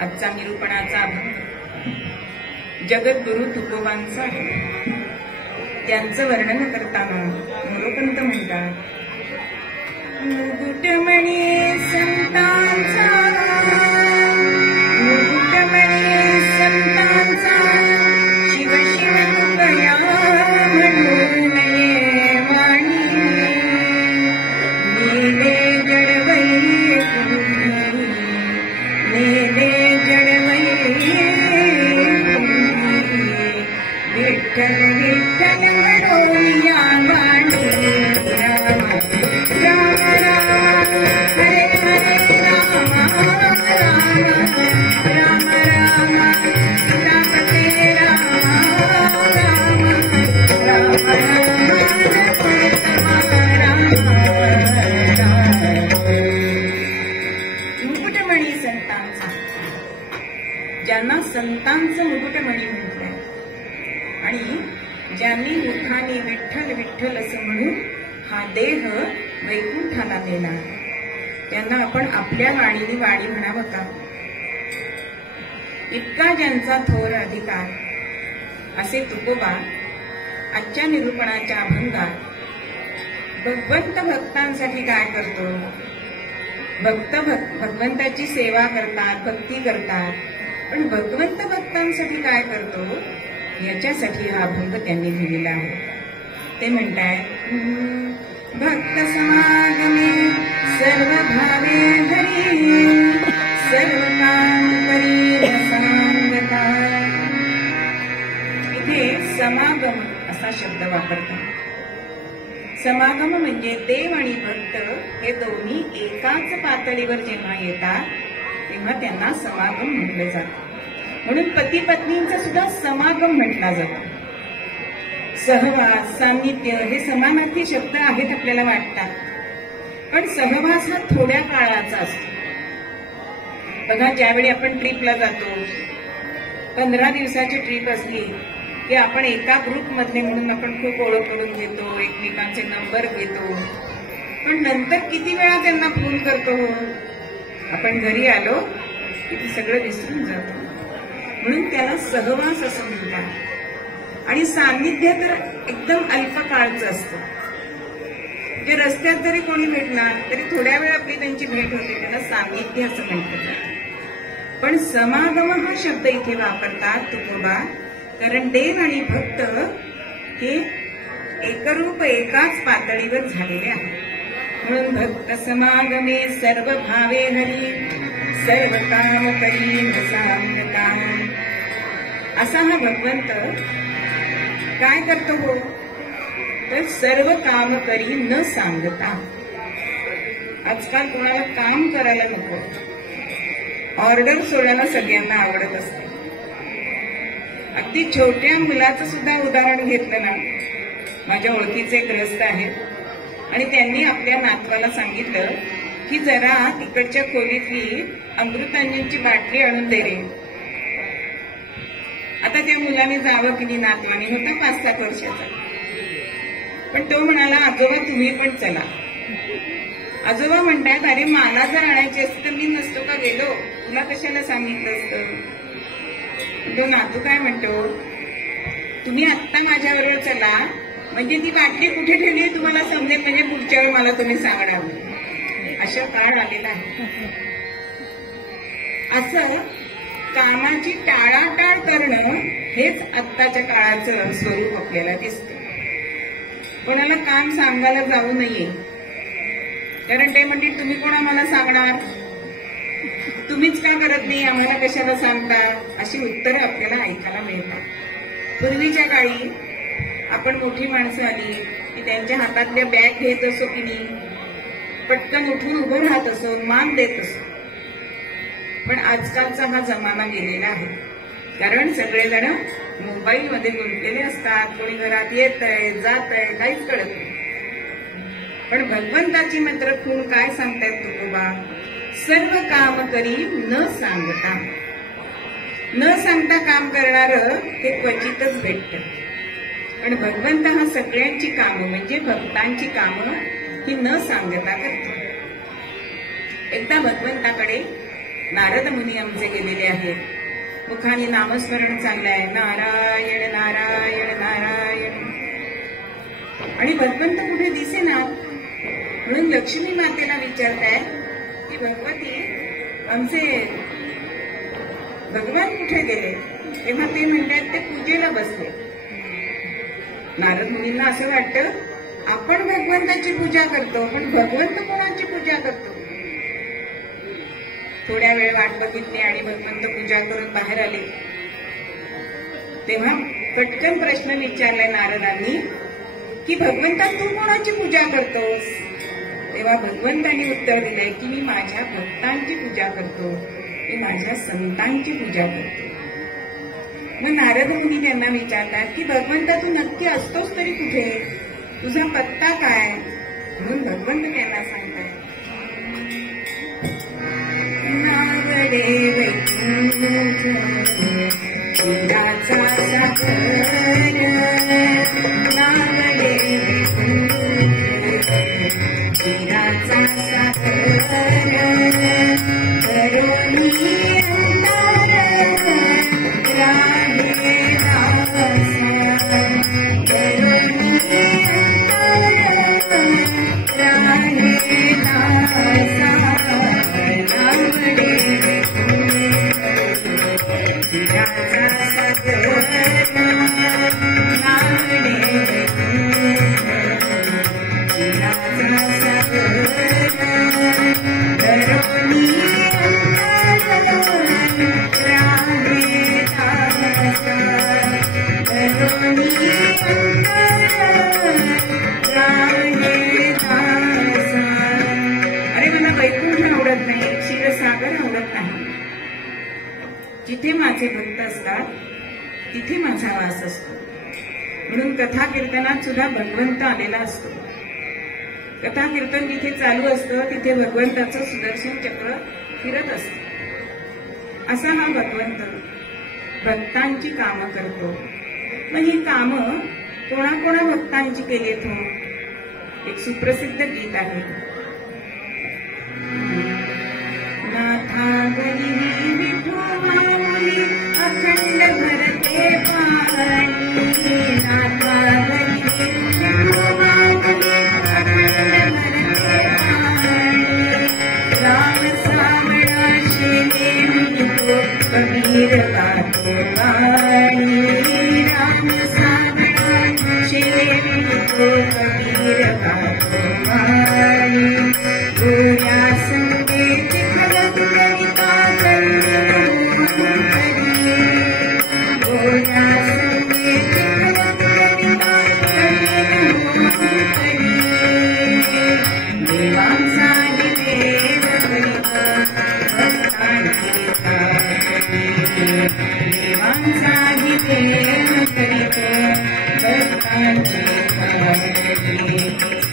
आजचा निरूपणाचा जगद्गुरु तुकोबांचा आहे. त्यांचं वर्णन करताना मोरोपंत म्हणतात, मुकुटमणी संतांचा, मुकुटमणी संतांचा, शिव शिव कृपया म्हणून ये वाणी, नीले जडवई कुंभी, नीले जडवई कुंभी, विठ्ठल विठ्ठल म्हणूया गाणी. राम राम हरे हरे राम राम राम राम सीतापते राम राम राम राम. मुकुटमणी संतांचा, ज्यांना संतांचं मुकुटमणी म्हटलंय आणि ज्यांनी मुखाने विठ्ठल विठ्ठल असं म्हणून हा देह वैकुंठाला नेला, त्यांना आपण आपल्या वाणीने वाणी म्हणावं का? इतका ज्यांचा थोर अधिकार असे तुकोबा आजच्या निरूपणाच्या अभंगात भगवंत भक्तांसाठी काय करतो? भगवंताची सेवा करतात, भक्ती करतात, पण भगवंत भक्तांसाठी काय करतो याच्यासाठी हा अभंग त्यांनी लिहिलेला आहे. ते म्हणतायत, भक्त समागमे सर्व भावे हरी, सर्व काम करी सांगता. इथे समागम असा शब्द वापरतात. समागम म्हणजे देव आणि भक्त हे दोन्ही एकाच पातळीवर जेव्हा येतात तेव्हा त्यांना समागम म्हटलं जातं. म्हणून पती पत्नींचा सुद्धा समागम म्हटला जातो. सहवास, सान्निध्य हे समानार्थी शब्द आहेत आपल्याला वाटतात, पण सहवास हा थोड्या काळाचा असतो. बघा, ज्यावेळी आपण ट्रिपला जातो, 15 दिवसाची ट्रिप असली की आपण एका ग्रुप मधले म्हणून आपण खूप ओळख करून घेतो, एकमेकांचे नंबर घेतो, पण नंतर किती वेळा त्यांना फोन करतो, आपण घरी आलो की ते सगळं विसरून जातो. म्हणून त्याला सहवास असं म्हणतात. आणि सान्निध्य तर एकदम अल्पकाळचं असतं. जे रस्त्यात जरी कोणी भेटणार तरी थोड्या वेळ आपली त्यांची भेट होते, त्याला सान्निध्य असं म्हटलं. पण समागम हा शब्द इथे वापरतात तुकोबा, कारण देव आणि भक्त हे एकरूप एकाच पातळीवर झालेले आहेत. म्हणून भक्त समागमे सर्व भावे हरी, सर्व काम करी सांगता. असा हा भगवंत काय करतो हो, तर सर्व काम करी न सांगता. आजकाल कोणाला काम करायला नको, ऑर्डर सोडायला सगळ्यांना आवडत असते. अगदी छोट्या मुलाचं सुद्धा उदाहरण घेतलं ना माझ्या ओळखीचे ग्रस्त आहेत आणि त्यांनी आपल्या नातवाला सांगितलं की जरा तिकडच्या खोलीतली अमृतांजनची बाटली आणून दे रे. आता त्या मुलाने जावं की नाही, नातवाने होता 5-7 वर्षाचा, पण तो म्हणाला आजोबा तुम्ही पण चला. आजोबा म्हणतात अरे मला जर आणायची असती तर मी नसतो का गेलो, तुला कशाला सांगितलं असतं. तो नातू काय म्हणतो, तुम्ही आत्ता माझ्याबरोबर चला म्हणजे ती बाटली कुठे ठेवली तुम्हाला समजेल, म्हणजे पुढच्या वेळी मला तुम्ही सांगणार. अशा काळ आलेला आहे. असं कामाची टाळाटाळ करणं हेच आत्ताच्या काळाचं स्वरूप आपल्याला दिसतं. कोणाला काम सांगायला जाऊ नये, कारण ते म्हणते तुम्ही कोण आम्हाला सांगणार, तुम्हीच का करत नाही, आम्हाला कशाला सांगता, अशी उत्तरं आपल्याला ऐकायला मिळतात. पूर्वीच्या काळी आपण मोठी माणसं आली की त्यांच्या हातातल्या बॅग घेत असो की नाही, पटकन उठून उभं राहत असो, मान देत असो. पण आजकालचा हा जमाना गेलेला आहे, कारण सगळेजण मोबाईलमध्ये गुंतलेले असतात. कोणी घरात येत आहे जात आहे काहीच कळत नाही. पण भगवंताची मंत्र खूण काय सांगतायत तुकोबा, सर्व काम करी न सांगता. न सांगता काम करणारं हे क्वचितच भेटतं. पण भगवंत हा सगळ्यांची कामं म्हणजे भक्तांची कामं ही न सांगता करतो. एकदा भगवंताकडे नारद मुनी आमचे गेलेले आहेत. मुखाने नामस्मरण चाललंय, नारायण नारायण नारायण, आणि भगवंत कुठे दिसेना. म्हणून लक्ष्मी मातेला विचारताय की भगवती आमचे भगवान कुठे गेले. तेव्हा ते म्हणतात ते पूजेला बसले. नारद मुनींना असं वाटतं आपण भगवंताची पूजा करतो, पण भगवंत कोणाची पूजा करतो. थोड्या वेळ वाट बघितली आणि भगवंत पूजा करून बाहेर आले. तेव्हा पटकन प्रश्न विचारलाय नारदांनी की भगवंता तू कोणाची पूजा करतोस. तेव्हा भगवंतांनी उत्तर दिलंय की मी माझ्या भक्तांची पूजा करतो, मी माझ्या संतांची पूजा करतो. मग नारद मुनी त्यांना विचारतात की भगवंता तू नक्की असतोस तरी कुठे, तुझा पत्ता काय. म्हणून भगवंत त्यांना सांगतात नावडे चिराचा सागर, नावडे चिराचा सागर, करोनी अंतर राहे दासा, करोनी अंतर राहे दासा. जिथे माझे भक्त असतात तिथे माझा वास असतो. म्हणून कथा कीर्तनात सुद्धा भगवंत आलेला असतो. कथा कीर्तन जिथे चालू असतं तिथे भगवंताचं सुदर्शन चक्र फिरत असतं. असा हा भगवंत भक्तांची कामं करतो. मग ही कामं कोणाकोणा भक्तांची केलीत हो. एक सुप्रसिद्ध गीत आहे, नाथावरी विठोबाई अखंड भरते पाणी, नाथावरी विठोबाई अखंड भरते पाणी, राम सावळा शेले विठो कबीर गातो गाणी, राम सावळा शेले विठो कबीर गातो गाणी. गोऱ्या संगे चिखलत ललिता गोऱ्या संगे चिखलत ललिता देवांचा देव करीतो भक्तांची देवांचा देव करीतो भक्तांची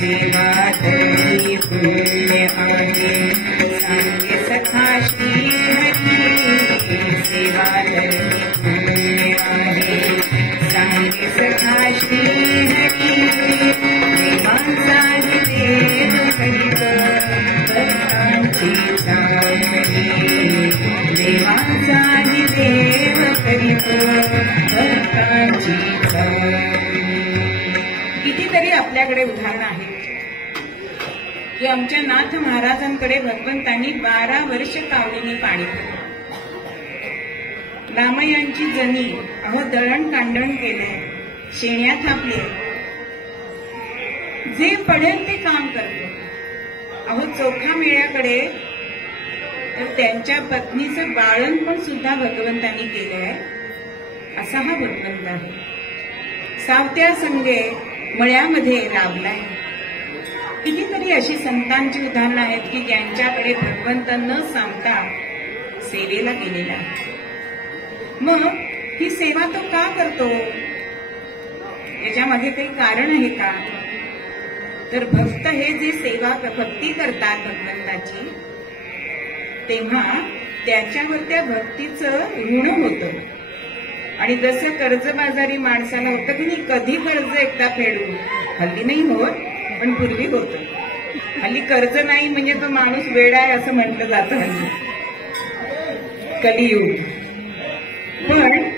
सेवा धर्मी पुण्य आहे सांगे सखा श्री हरी सेवा धर्मी पुण्य आहे सांगे सखा श्री हरी देवांचा देव करीत भक्तांची चाकरी देवांचा देव करीत भक्तांची चाकरी. कितीतरी आपल्याकडे उदाहरणं आहेत की आमच्या नाथ महाराजांकडे भगवंतांनी 12 वर्ष कावडीने पाणी पिलं. रामयांची जनी अहो दळण कांडण केलंय, शेण्या थापले, जे पडेल ते काम करतो. अहो चोखा मेळ्याकडे तर त्यांच्या पत्नीचं बाळणपण सुद्धा भगवंतांनी केलंय. असा हा भगवंत आहे. सावत्या संगे मळ्यामध्ये राबलाय. कितीतरी अशी संतांची उदाहरणं आहेत की ज्यांच्याकडे भगवंत न सांगता सेवेला गेलेला आहे. मग ही सेवा तो का करतो? याच्यामध्ये काही कारण आहे का? तर भक्त हे जे सेवा भक्ती करतात भगवंताची, तेव्हा त्याच्यावर त्या भक्तीचं ऋण होतं. आणि जसं कर्जबाजारी माणसाला होतं की नाही, कधी कर्ज एकदा फेडू, हल्ली नाही होत पण पूर्वी होतं. हल्ली कर्ज नाही म्हणजे तो माणूस वेडा आहे असं म्हटलं जातं हल्ली, कलियुग. पण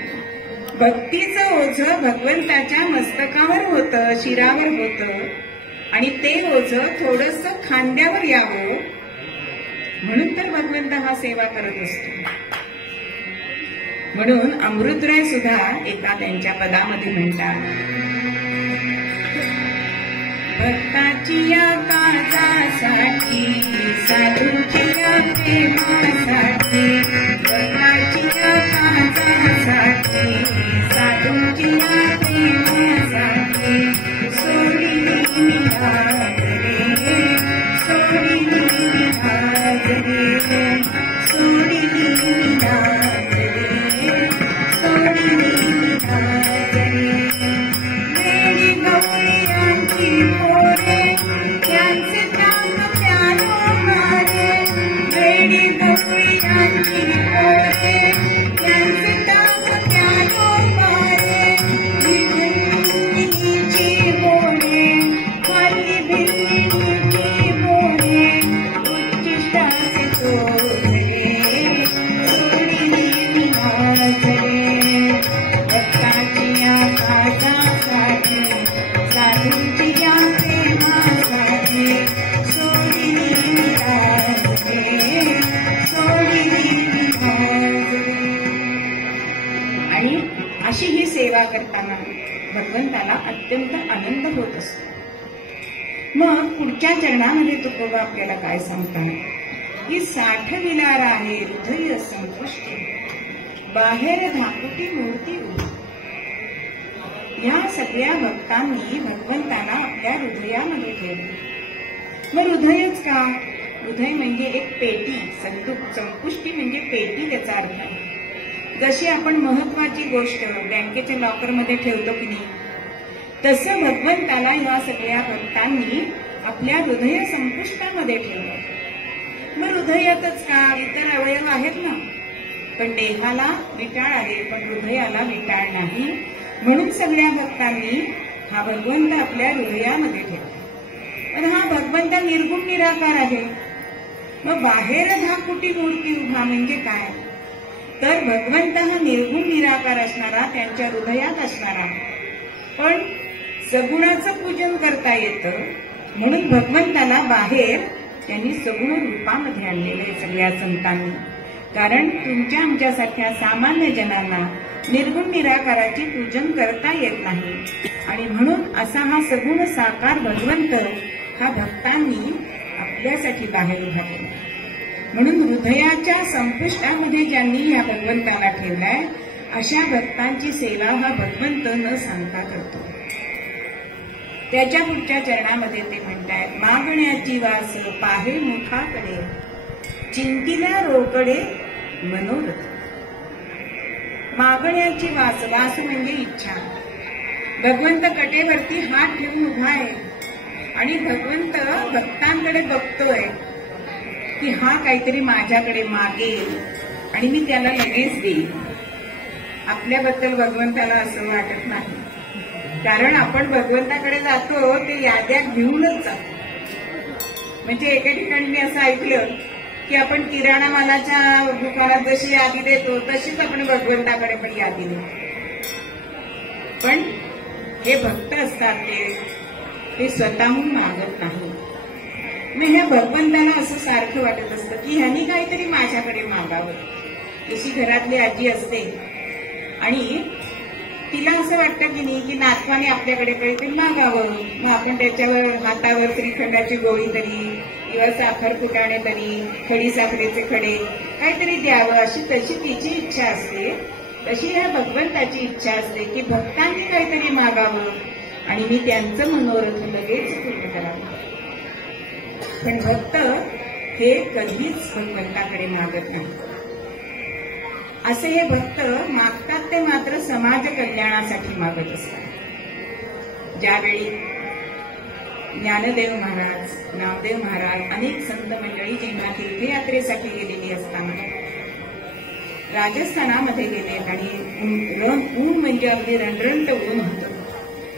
भक्तीचं ओझं भगवंताच्या मस्तकावर होतं, शिरावर होतं, आणि ते ओझं थोडंसं खांद्यावर यावं म्हणून तर भगवंत हा सेवा करत असतो. म्हणून अमृतराय सुद्धा एका त्यांच्या पदामध्ये म्हणतात, भक्ताची या काळजासाठी साधूची या प्रेमासाठी भक्ताची या काळजासाठी साधूची या प्रेमासाठी सोडिली रे सोडिली रे सोडिली अशी ही सेवा करताना भगवंताला अत्यंत आनंद होत असतो. मग पुढच्या चरणामध्ये तुकोबा आपल्याला काय सांगतात की साठविलार आहे हृदय संपुष्टी बाहेर धाकुटी मूर्ती उभी. या सगळ्या भक्तांनी भगवंताला आपल्या हृदयामध्ये ठेवले. मग हृदयच का? हृदय म्हणजे एक पेटी, संपुष्टी म्हणजे पेटी याचा अर्थ आहे. जशी आपण महत्वाची गोष्ट बँकेच्या लॉकरमध्ये ठेवतो की नाही, तसं भगवंताला ह्या सगळ्या भक्तांनी आपल्या हृदय संपुष्टामध्ये ठेवलं. मग हृदयातच का? इतर अवयव आहेत ना, पण देहाला विटाळ आहे पण हृदयाला विटाळ नाही. म्हणून सगळ्या भक्तांनी हा भगवंत आपल्या हृदयामध्ये ठेवला. तर हा भगवंत निर्गुण निराकार आहे. मग बाहेर धाकुटी मूर्ती उभा म्हणजे काय? तर भगवंत हा निर्गुण निराकार असणारा, त्यांच्या हृदयात असणारा, पण सगुणाचं पूजन करता येतं म्हणून भगवंताला बाहेर त्यांनी सगुण रूपामध्ये आणलेलं आहे सगळ्या संतांनी. कारण तुमच्या आमच्यासारख्या सामान्य जनांना निर्गुण निराकाराची पूजन करता येत नाही, आणि म्हणून असा हा सगुण साकार भगवंत हा भक्तांनी आपल्यासाठी बाहेर उभा केला. म्हणून हृदयाच्या संपुष्टामध्ये ज्यांनी या भगवंताला ठेवलाय अशा भक्तांची सेवा हा भगवंत न सांगता करतो. त्याच्या पुढच्या चरणामध्ये ते म्हणतात, मागण्याची वास पाहे मुखाकडे चिंतिला रोकडे मनोरथ. मागण्याची वास, वास म्हणजे इच्छा. भगवंत कटेवरती हात ठेवून उभा आहे आणि भगवंत भक्तांकडे बघतोय की हा काहीतरी माझ्याकडे मागेल आणि मी त्याला लगेच देईन. आपल्याबद्दल भगवंताला असं वाटत नाही, कारण आपण भगवंताकडे जातो ते याद्या घेऊनच जातो. म्हणजे एका ठिकाणी मी असं ऐकलं की आपण किराणा मालाच्या दुकानात जशी यादी देतो तशीच आपण भगवंताकडे पण यादी देतो. पण हे भक्त असतात ते स्वतःहून मागत नाही. मग ह्या भगवंताला असं सारखं वाटत असतं की ह्यांनी काहीतरी माझ्याकडे मागावं. जशी घरातली आजी असते आणि तिला असं वाटतं की नाही की नातवाने आपल्याकडे काहीतरी मागावं, मग आपण त्याच्यावर हातावर श्रीखंडाची गोळी तरी किंवा साखर फुटाणे तरी खडी साखरेचे खडे काहीतरी द्यावं अशी तशी तिची इच्छा असते. तशी ह्या भगवंताची इच्छा असते की भक्तांनी काहीतरी मागावं आणि मी त्यांचं मनोरथ लगेच पूर्ण करावं. पण भक्त हे कधीच भगवंताकडे मागत नाही. असे हे भक्त मागतात ते मात्र समाज कल्याणासाठी मागत असतात. ज्यावेळी ज्ञानदेव महाराज, नामदेव महाराज, अनेक संत मंडळी जेव्हा तीर्थयात्रेसाठी गेलेली असताना राजस्थानामध्ये गेले आणि ऊन म्हणजे अगदी रणरणत ऊन होतं,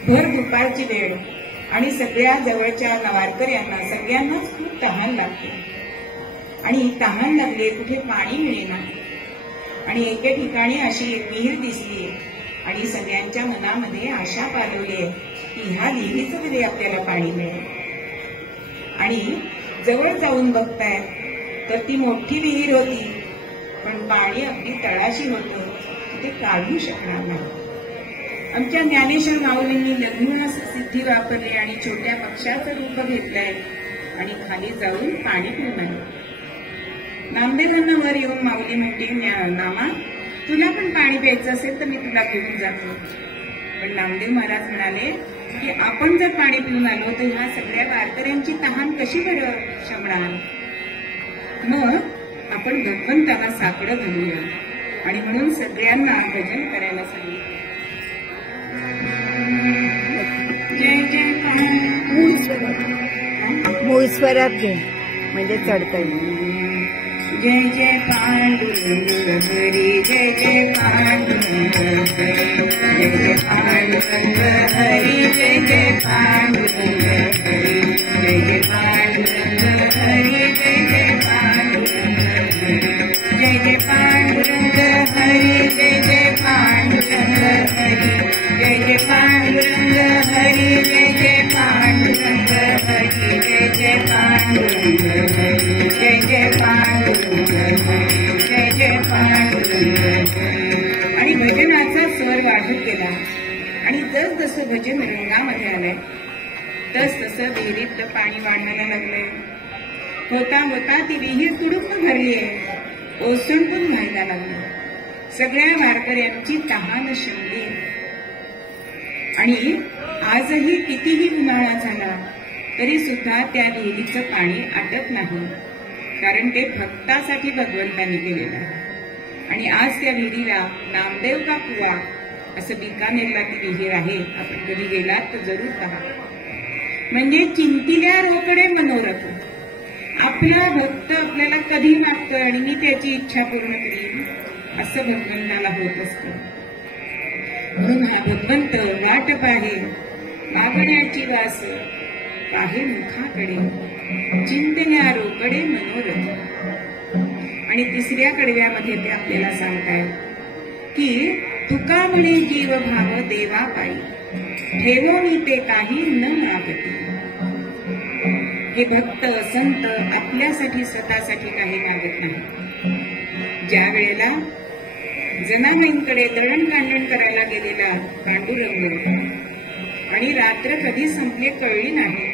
भर दुपारची वेळ आणि सगळ्या जवळच्या वारकऱ्यांना सगळ्यांनाच खूप तहान लागते आणि तहान लागले, कुठे पाणी मिळेना आणि एके ठिकाणी अशी एक विहीर दिसली आणि सगळ्यांच्या मनामध्ये आशा पालवली की ह्या विहिरीचं तरी आपल्याला पाणी मिळेल. आणि जवळ जाऊन बघतायत तर ती मोठी विहीर होती, पण पाणी अगदी तळाशी होतं, ते काढू शकणार नाही. आमच्या ज्ञानेश्वर माऊलींनी लग्न सिद्धी वापरली आणि छोट्या पक्षाचं रूप घेतलंय आणि खाली जाऊन पाणी पिऊन आले. नामदेवांना वर येऊन माऊली म्हणते, नामा तुला पण पाणी प्यायचं असेल तर मी तुला घेऊन जातो. पण नामदेव महाराज म्हणाले की आपण जर पाणी पिऊन आलो तर ह्या सगळ्या वारकऱ्यांची तहान कशी बरं शमणार. मग आपण भगवंताला साकडं घालूया आणि म्हणून सगळ्यांना भजन करायला सांगितलं. जय जय मूळ स्वरात घे म्हणजे चढता येईल. जय जय पांडुरंग हरी, जय जय पांडुरंग हरी, जय जय पांडुरंग हरी, जय जय पांडुरंग हरी, जय जय पांडुरंग हरी, जय जय पांडुरंग हरी, जय जय पांडुरंग हरी, जय जय पांडुरंग हरी, जय जय पांडुरंग हरी, जय जय पांडुरंग हरी, जय जय पांडुरंग हरी, जय जय पांडुरंग हरी, जय जय पांडुरंग हरी. आणि भजनाचा स्वर वाढत गेला आणि जस जसं भजन रंगामध्ये आलंय तस तसं विहिरीतलं पाणी वाढायला लागलंय. होता होता ती विहीर तुडुंब भरलीये, ओसंडून व्हायला लागली. सगळ्या वारकऱ्यांची तहान शमली आणि आजही कितीही उन्हाळा झाला तरी सुद्धा त्या विहिरीचं पाणी आटत नाही, कारण ते भक्तासाठी भगवंतांनी केलेलं आहे. आणि आज त्या विहिरीला नामदेव का कुवा असं बिकानेरला ती विहीर आहे. आपण कधी गेलात तर जरूर पहा. म्हणजे चिंतिल्या रोकडे मनोरथ. आपला भक्त आपल्याला कधी मागतोय आणि मी त्याची इच्छा पूर्ण करीन असं भगवंताला होत असतं. म्हणून हा भगवंत वाट पाहे मागण्याची वास पाहे मुखाकडे, चिंतल्या रोकडे मनोरथ. आणि तिसऱ्या कडव्यामध्ये ते आपल्याला सांगतायत की तुका म्हणे जीव भाव देवा पायी, ठेवोनी ते काही न मागती. हे भक्त संत आपल्यासाठी स्वतःसाठी काही मागत नाही. ज्या वेळेला जनाबाईंकडे दळणकांडण करायला गेलेला पांडुरंग आणि रात्र कधी संपली कळली नाही,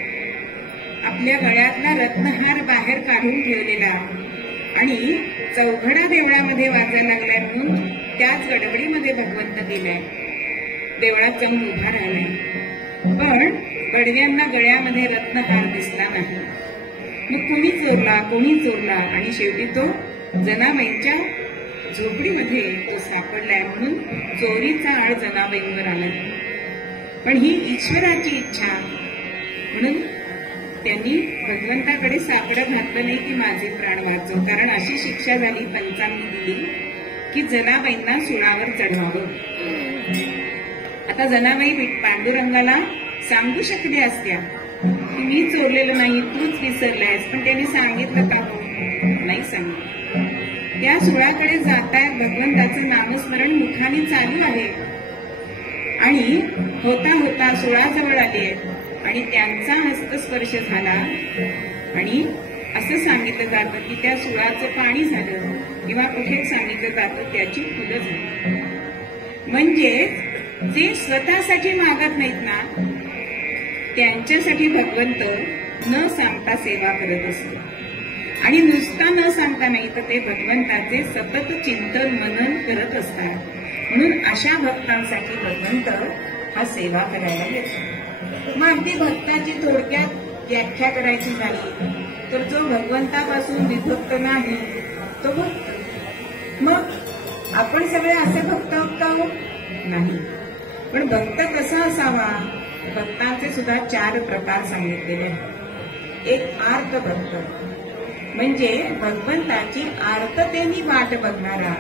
आपल्या गळ्यातला रत्नहार बाहेर काढून ठेवलेला आणि चौघडा देवळामध्ये वाजायला लागलाय म्हणून त्याच गडबडीमध्ये भगवंत गेलाय. देवळात जाऊन उभा राहिलाय, पण गडव्यांना गळ्यामध्ये रत्नहार दिसला नाही. मग कोणी चोरला आणि शेवटी तो जनाबाईंच्या झोपडीमध्ये तो सापडलाय म्हणून चोरीचा आळ जनाबाईंवर आला. पण ही ईश्वराची इच्छा म्हणून त्यांनी भगवंताकडे साकडं घातलं नाही की माझे प्राण वाचव, कारण अशी शिक्षा झाली, पंचांनी दिली की जनाबाईंना सुळावर चढवावं. आता जनाबाई पांडुरंगाला सांगू शकल्या असत्या की मी चोरलेलं नाही, तूच विसरलायस, पण त्यांनी सांगितलं का? नाही सांगितलं. त्या सुळाकडे जाताय, भगवंताचं नामस्मरण मुखाने चालू आहे आणि होता होता सुळाजवळ आले आणि त्यांचा हस्तस्पर्श झाला आणि असं सांगितलं जातं की त्या सुळाचं पाणी झालं किंवा कुठे सांगितलं जातं त्याची फुलं झाली. म्हणजे जे स्वतःसाठी मागत नाहीत ना त्यांच्यासाठी भगवंत न सांगता सेवा करत असतो. आणि नुसता न सांगता नाही तर ते भगवंताचे सतत चिंतन मनन करत असतात. म्हणून अशा भक्तांसाठी भगवंत हा सेवा करायला येतो. मग अगदी भक्ताची थोडक्यात व्याख्या करायची झाली तर जो भगवंतापासून विभक्त नाही तो भक्त. मग आपण सगळे असे भक्त आहोत नाही, पण भक्त कसा असावा? भक्तांचे सुद्धा 4 प्रकार सांगितलेले आहेत. एक आर्त भक्त, म्हणजे भगवंताची आर्ततेने वाट बघणारा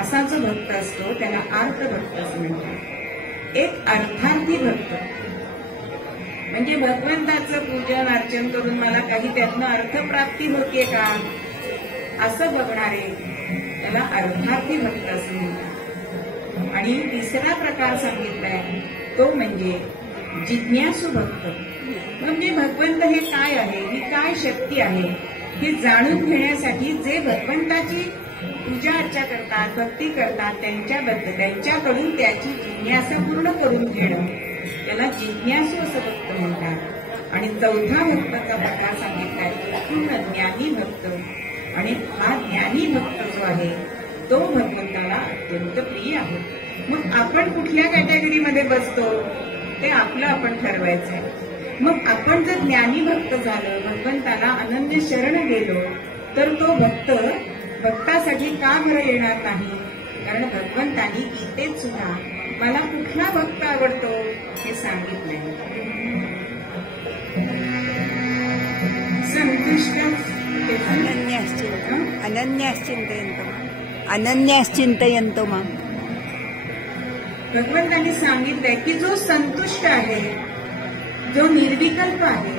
असा जो भक्त असतो त्याला आर्त भक्त असं म्हणतात. एक अर्थार्थी भक्त, म्हणजे भगवंताचं पूजन अर्चन करून मला काही त्यातनं अर्थप्राप्ती होतीये का असं बघणारे त्याला अर्थार्थी भक्त असं म्हणतात. आणि तिसरा प्रकार सांगितलाय तो म्हणजे जिज्ञासू भक्त, म्हणजे भगवंत हे काय आहे, ही काय शक्ती आहे हे जाणून घेण्यासाठी जे भगवंताची पूजा अर्चा करतात, भक्ती करतात, त्यांच्याकडून त्याची जिज्ञासा पूर्ण करून घेणं त्याला जिज्ञासू असं भक्त म्हणतात. आणि चौथा भक्ताचा प्रकार सांगितलाय पूर्ण ज्ञानी भक्त, आणि हा ज्ञानी भक्त जो आहे तो भगवंताला अत्यंत प्रिय आहे. मग आपण कुठल्या कॅटेगरीमध्ये बसतो ते आपलं आपण ठरवायचं आहे. मग आपण जर ज्ञानी भक्त झालं, भगवंताला अनन्य शरण गेलो तर तो भक्त भक्तासाठी का बरं येणार नाही? कारण भगवंतानी गीतेत सुद्धा मला कुठला भक्त आवडतो हे सांगितलंय. संतुष्ट अनन्याश्चिंतयन्तो मां. भगवंतांनी सांगितलंय की जो संतुष्ट आहे, जो निर्विकल्प आहे,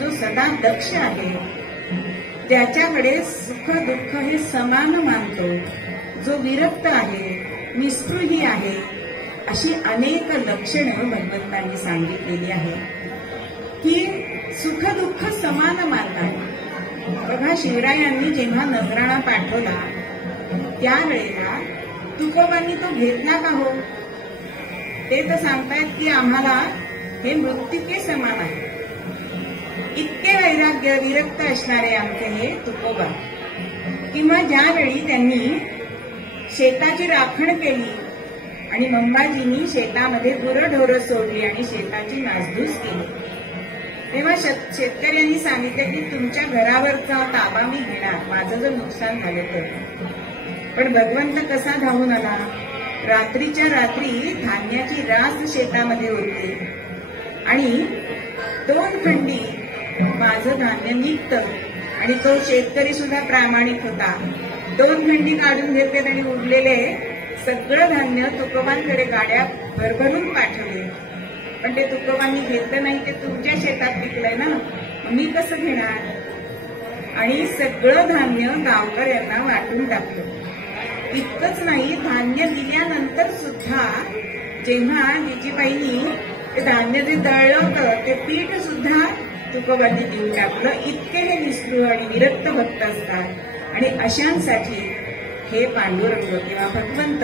जो सदा दक्ष आहे, ज्याच्याकडे सुख दुःख हे समान मानतो, जो विरक्त आहे, निस्पृही आहे, अशी अनेक लक्षणं भगवंतांनी सांगितलेली आहे की सुख दुःख समान मानतात. बघा, शिवरायांनी जेव्हा नजराणा पाठवला त्यावेळेला तुकोबांनी तो घेतला का हो? ते तर सांगतायत की आम्हाला हे मृत्युके समान आहे. इतके वैराग्य विरक्त असणारे आमचे हे तुकोबा. किंवा ज्यावेळी त्यांनी शेताची राखण केली आणि मंबाजींनी शेतामध्ये गुरढोरं सोडली आणि शेताची नासधूस केली, तेव्हा शेतकऱ्यांनी सांगितलं की तुमच्या घरावरचा ताबा मी घेणार, माझं जर नुकसान झालं तर. पण भगवंत कसा धावून आला? रात्रीच्या रात्री धान्याची रास शेतामध्ये होती आणि 2 खंडी माझं धान्य निघतं आणि तो शेतकरी सुद्धा प्रामाणिक होता. 2 खंडी काढून घेतले आणि उरलेले सगळं धान्य तुकोबांकडे गाड्या भरभरून पाठवले. पण ते तुकोबांनी घेतलं नाही, ते तुमच्या शेतात पिकलंय ना, मी कसं घेणार? आणि सगळं धान्य गावकऱ्यांना वाटून टाकलं. इतकंच नाही, धान्य दिल्यानंतर सुद्धा जेव्हा जिजीबाईंनी ते धान्य जे दळलं होतं ते पीठ सुद्धा तुकोबांनी देऊन टाकलं. इतके हे निस्पृह आणि विरक्त भक्त असतात आणि अशांसाठी हे पांडुरंग किंवा भगवंत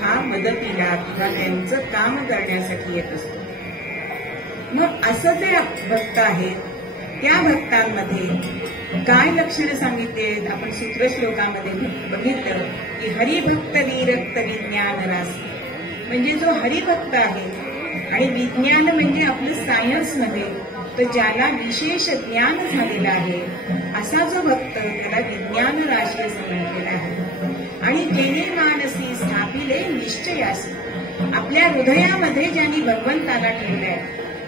हा मदतीला किंवा त्यांचं काम करण्यासाठी येत असतो. मग असं जे भक्त आहेत त्या भक्तांमध्ये काय लक्षणं सांगितले? आपण सूत्रश्लोकामध्ये बघितलं की हरिभक्त विरक्त विज्ञान रास, म्हणजे जो हरिभक्त आहे आणि विज्ञान म्हणजे आपलं सायन्स नव्हे तर ज्याला विशेष ज्ञान झालेलं आहे असा जो भक्त त्याला विज्ञान राशी असं म्हटलेलं आहे. आणि जेणे मानसी स्थापिले निश्चयासी, आपल्या हृदयामध्ये ज्यांनी भगवंताला ठेवलंय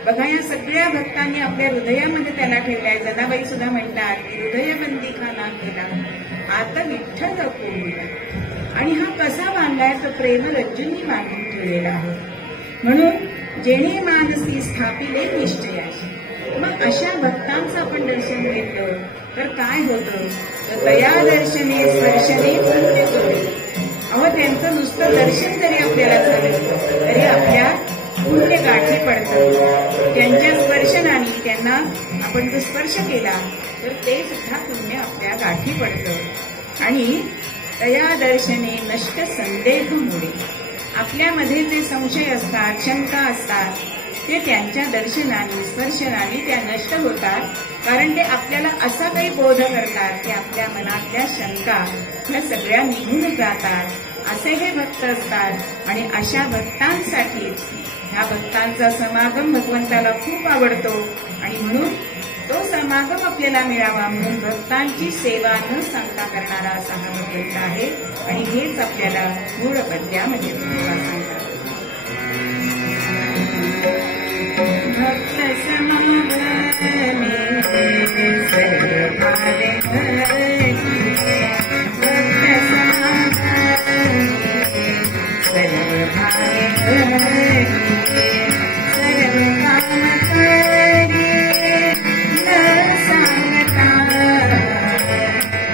बघा, या सगळ्या भक्तांनी आपल्या हृदयामध्ये त्याला ठेवलाय. जनाबाई सुद्धा म्हणतात की हृदयबंदी खाना केला आता विठ्ठल कोंबिला. आणि हा कसा बांधलाय तर प्रेम रज्जूंनी बांधून ठेवलेला आहे. म्हणून जेणे मानसी स्थापिले निश्चयाशी. मग अशा भक्तांचं आपण दर्शन घेतलं तर काय होतं तर दया दर्शने स्पर्शने पुण्य जोडे. अहो, त्यांचं नुसतं दर्शन जरी आपल्याला झालं तरी आपल्या पुण्य गाठी पडतं. त्यांच्या स्पर्शनाने त्यांना आपण जर स्पर्श केला तर ते सुद्धा पुण्य आपल्या गाठी पडतं. आणि दया दर्शने नष्ट संदेह मुळे. आपल्यामध्ये जे संशय असतात, शंका असतात, ते त्यांच्या दर्शनाने स्पर्शनाने त्या नष्ट होतात. कारण ते आपल्याला असा काही बोध करतात की आपल्या मनातल्या शंका ह्या सगळ्या निघून जातात. असे हे भक्त असतात. आणि अशा भक्तांसाठीच ह्या भक्तांचा समागम भगवंताला खूप आवडतो. आणि म्हणून तो समागम आपल्याला मिळावा म्हणून भक्तांची सेवा न सांगता करणारा असा हा भगवंत आहे. आणि हेच आपल्याला मूळ पद्यामध्ये सांगतात. भक्त समागमे सर्वभावे हरि. भक्त समागमे सर्वभावे हरि. सर्व काम करी न सांगता.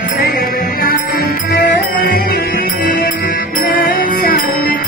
सर्व काम करी न सांगता.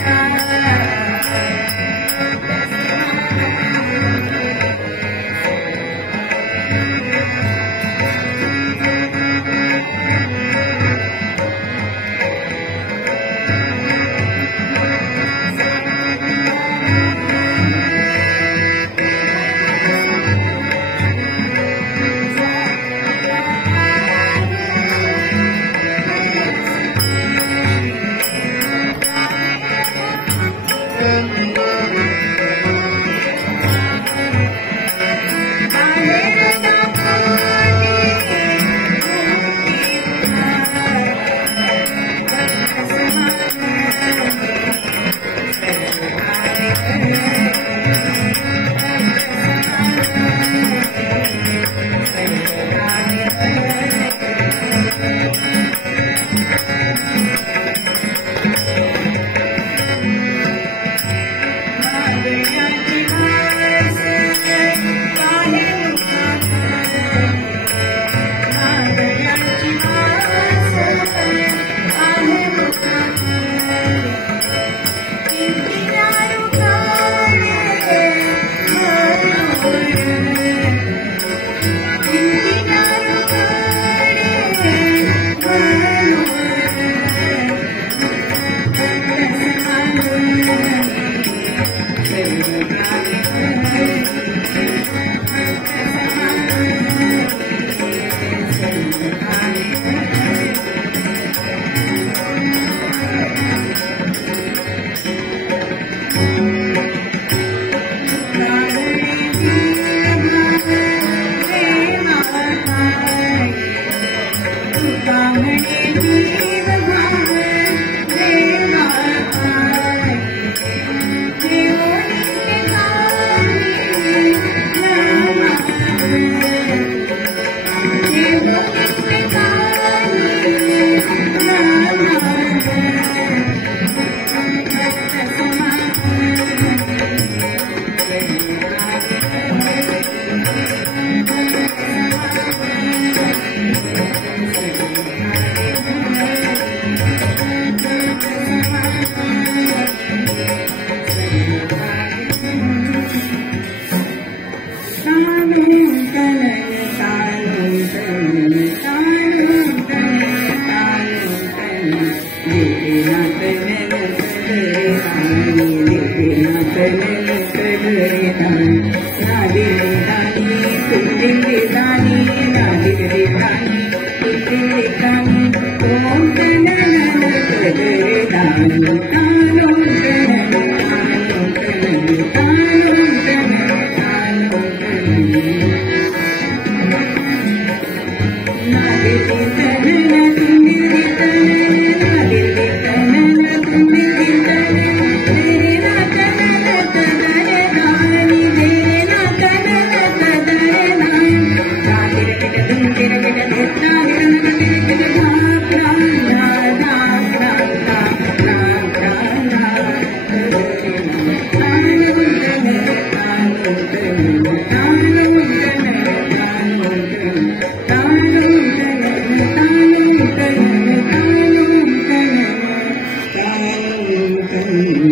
विठ्ठल